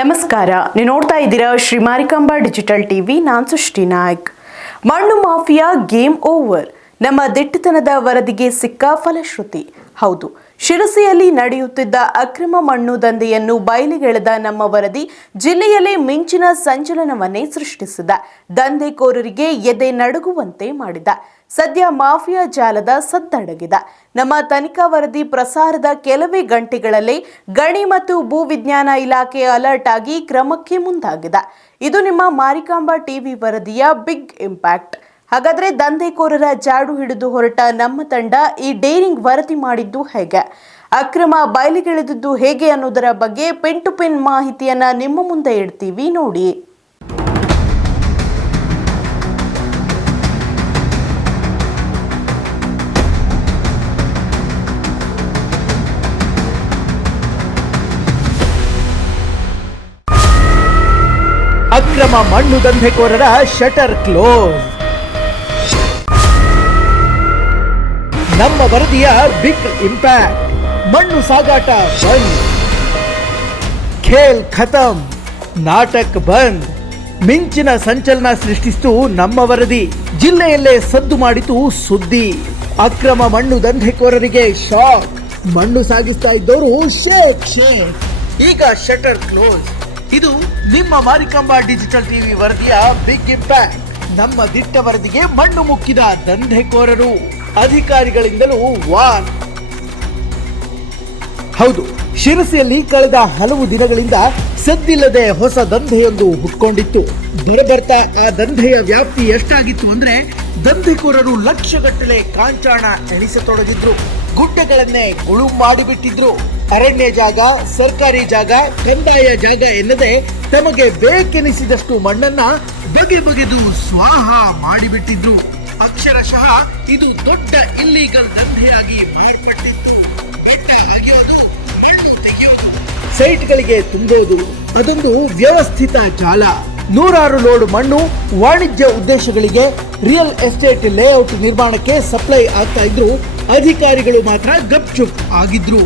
ನಮಸ್ಕಾರ, ನೀವು ನೋಡ್ತಾ ಇದ್ದೀರಾ ಶ್ರೀ ಮಾರಿಕಾಂಬಾ ಡಿಜಿಟಲ್ ಟಿವಿ. ನಾನು ಸೃಷ್ಟಿ ನಾಯಕ್. ಮಣ್ಣು ಮಾಫಿಯಾ ಗೇಮ್ ಓವರ್. ನಮ್ಮ ದಿಟ್ಟತನದ ವರದಿಗೆ ಸಿಕ್ಕ ಫಲಶ್ರುತಿ. ಹೌದು, ಶಿರಸಿಯಲ್ಲಿ ನಡೆಯುತ್ತಿದ್ದ ಅಕ್ರಮ ಮಣ್ಣು ದಂಧೆಯನ್ನು ಬಯಲಿಗೆಳೆದ ನಮ್ಮ ವರದಿ ಜಿಲ್ಲೆಯಲ್ಲೇ ಮಿಂಚಿನ ಸಂಚಲನವನ್ನೇ ಸೃಷ್ಟಿಸಿದ. ದಂಧೆಕೋರರಿಗೆ ಎದೆ ನಡುಗುವಂತೆ ಮಾಡಿದ. ಸದ್ಯ ಮಾಫಿಯಾ ಜಾಲದ ಸದ್ದಡಗಿದ. ನಮ್ಮ ತನಿಖಾ ವರದಿ ಪ್ರಸಾರದ ಕೆಲವೇ ಗಂಟೆಗಳಲ್ಲೇ ಗಣಿ ಮತ್ತು ಭೂವಿಜ್ಞಾನ ಇಲಾಖೆ ಅಲರ್ಟ್ ಆಗಿ ಕ್ರಮಕ್ಕೆ ಮುಂದಾಗಿದೆ. ಇದು ನಿಮ್ಮ ಮಾರಿಕಾಂಬಾ ಟಿವಿ ವರದಿಯ ಬಿಗ್ ಇಂಪ್ಯಾಕ್ಟ್. ಹಾಗಾದ್ರೆ ದಂಧೆಕೋರರ ಜಾಡು ಹಿಡಿದು ಹೊರಟ ನಮ್ಮ ತಂಡ ಈ ಡೇರಿಂಗ್ ವರದಿ ಮಾಡಿದ್ದು ಹೇಗೆ, ಅಕ್ರಮ ಬಯಲಿಗೆಳೆದಿದ್ದು ಹೇಗೆ ಅನ್ನೋದರ ಬಗ್ಗೆ ಪಿನ್ ಟು ಪಿನ್ ಮಾಹಿತಿಯನ್ನ ನಿಮ್ಮ ಮುಂದೆ ಇಡ್ತೀವಿ ನೋಡಿ. ಅಕ್ರಮ ಮಣ್ಣು ದಂಧೆಕೋರರ ಶಟರ್ ಕ್ಲೋಸ್. ನಮ್ಮ ವರದಿಯ ಬಿಗ್ ಇಂಪ್ಯಾಕ್ಟ್. ಮಣ್ಣು ಸಾಗಾಟ ಬಂದ್, ಖೇಲ್ ಖತಮ್, ನಾಟಕ್ ಬಂದ್. ಮಿಂಚಿನ ಸಂಚಲನ ಸೃಷ್ಟಿಸಿತು ನಮ್ಮ ವರದಿ. ಜಿಲ್ಲೆಯಲ್ಲೇ ಸದ್ದು ಮಾಡಿತು ಸುದ್ದಿ. ಅಕ್ರಮ ಮಣ್ಣು ದಂಧೆಕೋರರಿಗೆ ಶಾಕ್. ಮಣ್ಣು ಸಾಗಿಸ್ತಾ ಇದ್ದವರು ಶೇಕ್. ಈಗ ಶಟರ್ ಕ್ಲೋಸ್. ಇದು ನಿಮ್ಮ ಮಾರಿಕಾಂಬಾ ಡಿಜಿಟಲ್ ಟಿವಿ ವರದಿಯ ಬಿಗ್ ಇಂಪ್ಯಾಕ್ಟ್. ನಮ್ಮ ದಿಟ್ಟ ವರದಿಗೆ ಮಣ್ಣು ಮುಕ್ಕಿದ ದಂಧೆಕೋರರು. ಅಧಿಕಾರಿಗಳಿಂದಲೂ ವಾರ್. ಹೌದು, ಶಿರಸಿಯಲ್ಲಿ ಕಳೆದ ಹಲವು ದಿನಗಳಿಂದ ಸದ್ದಿಲ್ಲದೆ ಹೊಸ ದಂಧೆಯೊಂದು ಹುಟ್ಕೊಂಡಿತ್ತು. ಬರಬರ್ತಾ ಆ ದಂಧೆಯ ವ್ಯಾಪ್ತಿ ಎಷ್ಟಾಗಿತ್ತು ಅಂದ್ರೆ ದಂಧೆಕೋರರು ಲಕ್ಷಗಟ್ಟಲೆ ಕಾಂಚಾಣ ಎಣಿಸತೊಡಗಿದ್ರು. ಗುಡ್ಡಗಳನ್ನೇ ಗುಳು ಮಾಡಿಬಿಟ್ಟಿದ್ರು. ಅರಣ್ಯ ಜಾಗ, ಸರ್ಕಾರಿ ಜಾಗ, ಕಂದಾಯ ಜಾಗ ಎನ್ನದೆ ತಮಗೆ ಬೇಕೆನಿಸಿದಷ್ಟು ಮಣ್ಣನ್ನ ಬಗೆ ಬಗೆದು ಸ್ವಾಹ ಮಾಡಿಬಿಟ್ಟಿದ್ರು. ಅಕ್ಷರಶಃ ಇದು ದೊಡ್ಡ ಇಲ್ಲೀಗಲ್ ದಂಧೆಯಾಗಿ ಮಾರ್ಪಟ್ಟಿತ್ತು. ಬೆಟ್ಟ ಅಗೆಯೋದು, ಮಣ್ಣು ತೆಗೆಯೋದು, ಸೈಟ್ಗಳಿಗೆ ತುಂಬೋದು, ಅದೊಂದು ವ್ಯವಸ್ಥಿತ ಜಾಲ. ನೂರಾರು ಲೋಡ್ ಮಣ್ಣು ವಾಣಿಜ್ಯ ಉದ್ದೇಶಗಳಿಗೆ, ರಿಯಲ್ ಎಸ್ಟೇಟ್ ಲೇಔಟ್ ನಿರ್ಮಾಣಕ್ಕೆ ಸಪ್ಲೈ ಆಗ್ತಾ ಇದ್ರು. ಅಧಿಕಾರಿಗಳು ಮಾತ್ರ ಗಪ್ಚುಪ್ ಆಗಿದ್ರು.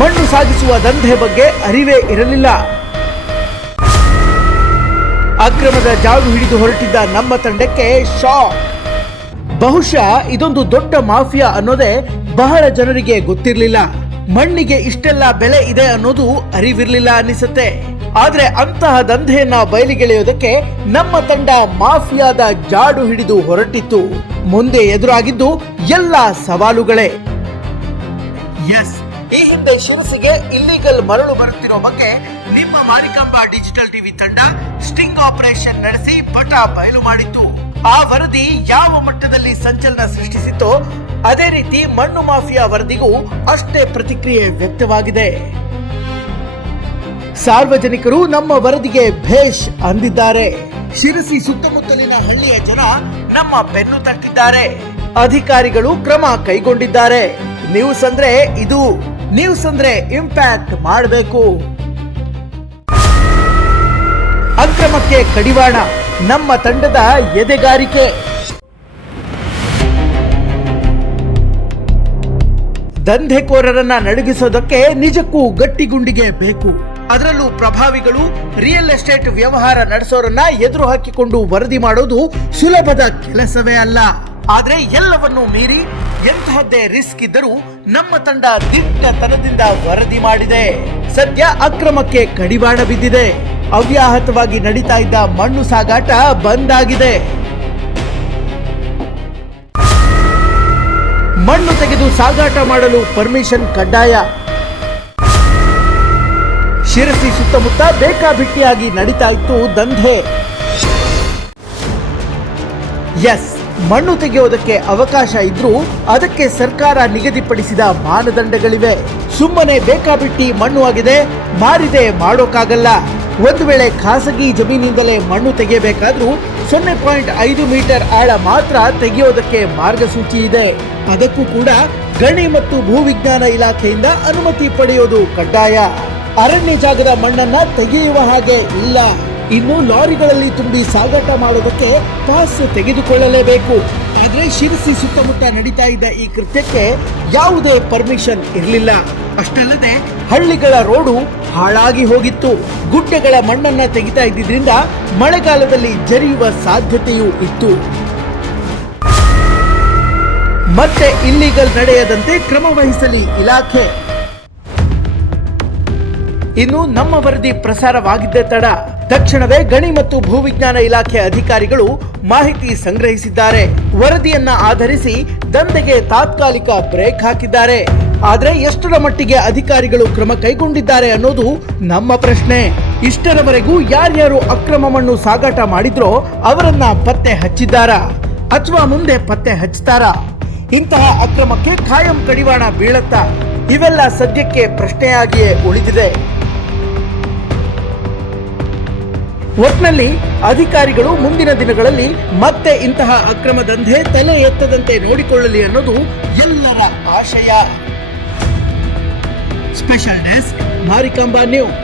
ಮಣ್ಣು ಸಾಗಿಸುವ ದಂಧೆ ಬಗ್ಗೆ ಅರಿವೇ ಇರಲಿಲ್ಲ. ಅಕ್ರಮದ ಜಾಡು ಹಿಡಿದು ಹೊರಟಿದ್ದ ನಮ್ಮ ತಂಡಕ್ಕೆ ಶಾಕ್. ಬಹುಶಃ ಇದೊಂದು ದೊಡ್ಡ ಮಾಫಿಯಾ ಅನ್ನೋದೇ ಬಹಳ ಜನರಿಗೆ ಗೊತ್ತಿರಲಿಲ್ಲ. ಮಣ್ಣಿಗೆ ಇಷ್ಟೆಲ್ಲ ಬೆಲೆ ಇದೆ ಅನ್ನೋದು ಅರಿವಿರ್ಲಿಲ್ಲ ಅನಿಸುತ್ತೆ. ಆದ್ರೆ ಅಂತಹ ದಂಧೆಯನ್ನ ಬಯಲಿಗೆಳೆಯೋದಕ್ಕೆ ನಮ್ಮ ತಂಡ ಮಾಫಿಯಾದ ಜಾಡು ಹಿಡಿದು ಹೊರಟಿತ್ತು. ಮುಂದೆ ಎದುರಾಗಿದ್ದು ಎಲ್ಲ ಸವಾಲುಗಳೇ. ಎಸ್, ಈ ಹಿಂದೆ ಶಿರಸಿಗೆ ಇಲ್ಲಿಗಲ್ ಮರಳು ಬರುತ್ತಿರೋ ಬಗ್ಗೆ ನಿಮ್ಮ ಮಾರಿಕಾಂಬಾ ಡಿಜಿಟಲ್ ಟಿವಿ ತಂಡ ಸ್ಟಿಂಗ್ ಆಪರೇಷನ್ ನಡೆಸಿ ಪಟ ಬಯಲು ಮಾಡಿತ್ತು. ಆ ವರದಿ ಯಾವ ಮಟ್ಟದಲ್ಲಿ ಸಂಚಲನ ಸೃಷ್ಟಿಸಿತ್ತೋ ಅದೇ ರೀತಿ ಮಣ್ಣು ಮಾಫಿಯಾ ವರದಿಗೂ ಅಷ್ಟೇ ಪ್ರತಿಕ್ರಿಯೆ ವ್ಯಕ್ತವಾಗಿದೆ. ಸಾರ್ವಜನಿಕರು ನಮ್ಮ ವರದಿಗೆ ಭೇಷ್ ಅಂದಿದ್ದಾರೆ. ಶಿರಸಿ ಸುತ್ತಮುತ್ತಲಿನ ಹಳ್ಳಿಯ ಜನ ನಮ್ಮ ಬೆನ್ನು ತಟ್ಟಿದ್ದಾರೆ. ಅಧಿಕಾರಿಗಳು ಕ್ರಮ ಕೈಗೊಂಡಿದ್ದಾರೆ. ನ್ಯೂಸ್ ಅಂದ್ರೆ ಇದು. ನ್ಯೂಸ್ ಅಂದ್ರೆ ಇಂಪ್ಯಾಕ್ಟ್ ಮಾಡಬೇಕು. ಅಕ್ರಮಕ್ಕೆ ಕಡಿವಾಣ ನಮ್ಮ ತಂಡದ ಎದೆಗಾರಿಕೆ. ದಂಧೆಕೋರರನ್ನ ನಡುಗಿಸೋದಕ್ಕೆ ನಿಜಕ್ಕೂ ಗಟ್ಟಿಗುಂಡಿಗೆ ಬೇಕು. ಅದರಲ್ಲೂ ಪ್ರಭಾವಿಗಳು, ರಿಯಲ್ ಎಸ್ಟೇಟ್ ವ್ಯವಹಾರ ನಡೆಸೋರನ್ನ ಎದುರು ಹಾಕಿಕೊಂಡು ವರದಿ ಮಾಡೋದು ಸುಲಭದ ಕೆಲಸವೇ ಅಲ್ಲ. ಆದ್ರೆ ಎಲ್ಲವನ್ನೂ ಮೀರಿ ಎಂತಹದ್ದೇ ರಿಸ್ಕ್ ಇದ್ದರೂ ನಮ್ಮ ತಂಡ ದಿಟ್ಟತನದಿಂದ ವರದಿ ಮಾಡಿದೆ. ಸದ್ಯ ಅಕ್ರಮಕ್ಕೆ ಕಡಿವಾಣ ಬಿದ್ದಿದೆ. ಅವ್ಯಾಹತವಾಗಿ ನಡೀತಾ ಇದ್ದ ಮಣ್ಣು ಸಾಗಾಟ ಬಂದ್ ಆಗಿದೆ. ಮಣ್ಣು ತೆಗೆದು ಸಾಗಾಟ ಮಾಡಲು ಪರ್ಮಿಷನ್ ಕಡ್ಡಾಯ. ಶಿರಸಿ ಸುತ್ತಮುತ್ತ ಬೇಕಾಬಿಟ್ಟಿಯಾಗಿ ನಡೀತಾ ಇತ್ತು ದಂಧೆ. ಎಸ್, ಮಣ್ಣು ತೆಗೆಯೋದಕ್ಕೆ ಅವಕಾಶ ಇದ್ರೂ ಅದಕ್ಕೆ ಸರ್ಕಾರ ನಿಗದಿಪಡಿಸಿದ ಮಾನದಂಡಗಳಿವೆ. ಸುಮ್ಮನೆ ಬೇಕಾಬಿಟ್ಟಿ ಮಣ್ಣು ಆಗಿದೆ, ಮಾರಿದೆ ಮಾಡೋಕ್ಕಾಗಲ್ಲ. ಒಂದು ವೇಳೆ ಖಾಸಗಿ ಜಮೀನಿಂದಲೇ ಮಣ್ಣು ತೆಗೆಯಬೇಕಾದ್ರೂ 0.5 ಮೀಟರ್ ಆಳ ಮಾತ್ರ ತೆಗೆಯೋದಕ್ಕೆ ಮಾರ್ಗಸೂಚಿ ಇದೆ. ಅದಕ್ಕೂ ಕೂಡ ಗಣಿ ಮತ್ತು ಭೂವಿಜ್ಞಾನ ಇಲಾಖೆಯಿಂದ ಅನುಮತಿ ಪಡೆಯೋದು ಕಡ್ಡಾಯ. ಅರಣ್ಯ ಜಾಗದ ಮಣ್ಣನ್ನ ತೆಗೆಯುವ ಹಾಗೆ ಇಲ್ಲ. ಇನ್ನು ಲಾರಿಗಳಲ್ಲಿ ತುಂಬಿ ಸಾಗಾಟ ಮಾಡೋದಕ್ಕೆ ಪಾಸ್ ತೆಗೆದುಕೊಳ್ಳಲೇಬೇಕು. ಆದ್ರೆ ಶಿರಸಿ ಸುತ್ತಮುತ್ತ ನಡೀತಾ ಇದ್ದ ಈ ಕೃತ್ಯಕ್ಕೆ ಯಾವುದೇ ಪರ್ಮಿಷನ್ ಇರಲಿಲ್ಲ. ಅಷ್ಟಲ್ಲದೆ ಹಳ್ಳಿಗಳ ರೋಡು ಹಾಳಾಗಿ ಹೋಗಿತ್ತು. ಗುಡ್ಡೆಗಳ ಮಣ್ಣನ್ನ ತೆಗಿತಾ ಇದ್ದಿದ್ರಿಂದ ಮಳೆಗಾಲದಲ್ಲಿ ಜರಿಯುವ ಸಾಧ್ಯತೆಯೂ ಇತ್ತು. ಮತ್ತೆ ಇಲ್ಲಿಗಲ್ ನಡೆಯದಂತೆ ಕ್ರಮ ವಹಿಸಲಿ ಇಲಾಖೆ. ಇನ್ನು ನಮ್ಮ ವರದಿ ಪ್ರಸಾರವಾಗಿದ್ದೇ ತಡ ತಕ್ಷಣವೇ ಗಣಿ ಮತ್ತು ಭೂವಿಜ್ಞಾನ ಇಲಾಖೆ ಅಧಿಕಾರಿಗಳು ಮಾಹಿತಿ ಸಂಗ್ರಹಿಸಿದ್ದಾರೆ. ವರದಿಯನ್ನ ಆಧರಿಸಿ ದಂಧೆಗೆ ತಾತ್ಕಾಲಿಕ ಬ್ರೇಕ್ ಹಾಕಿದ್ದಾರೆ. ಆದ್ರೆ ಎಷ್ಟರ ಮಟ್ಟಿಗೆ ಅಧಿಕಾರಿಗಳು ಕ್ರಮ ಕೈಗೊಂಡಿದ್ದಾರೆ ಅನ್ನೋದು ನಮ್ಮ ಪ್ರಶ್ನೆ. ಇಷ್ಟರವರೆಗೂ ಯಾರ್ಯಾರು ಅಕ್ರಮ ಮಣ್ಣು ಸಾಗಾಟ ಮಾಡಿದ್ರೋ ಅವರನ್ನ ಪತ್ತೆ ಹಚ್ಚಿದ್ದಾರಾ ಅಥವಾ ಮುಂದೆ ಪತ್ತೆ ಹಚ್ತಾರಾ? ಇಂತಹ ಅಕ್ರಮಕ್ಕೆ ಖಾಯಂ ಕಡಿವಾಣ ಬೀಳತ್ತಾ? ಇವೆಲ್ಲ ಸದ್ಯಕ್ಕೆ ಪ್ರಶ್ನೆಯಾಗಿಯೇ ಉಳಿದಿದೆ. ಒಟ್ನಲ್ಲಿ ಅಧಿಕಾರಿಗಳು ಮುಂದಿನ ದಿನಗಳಲ್ಲಿ ಮತ್ತೆ ಇಂತಹ ಅಕ್ರಮ ದಂಧೆ ತಲೆ ಎತ್ತದಂತೆ ನೋಡಿಕೊಳ್ಳಲಿ ಅನ್ನೋದು ಎಲ್ಲರ ಆಶಯ. Special desk Marikamba news.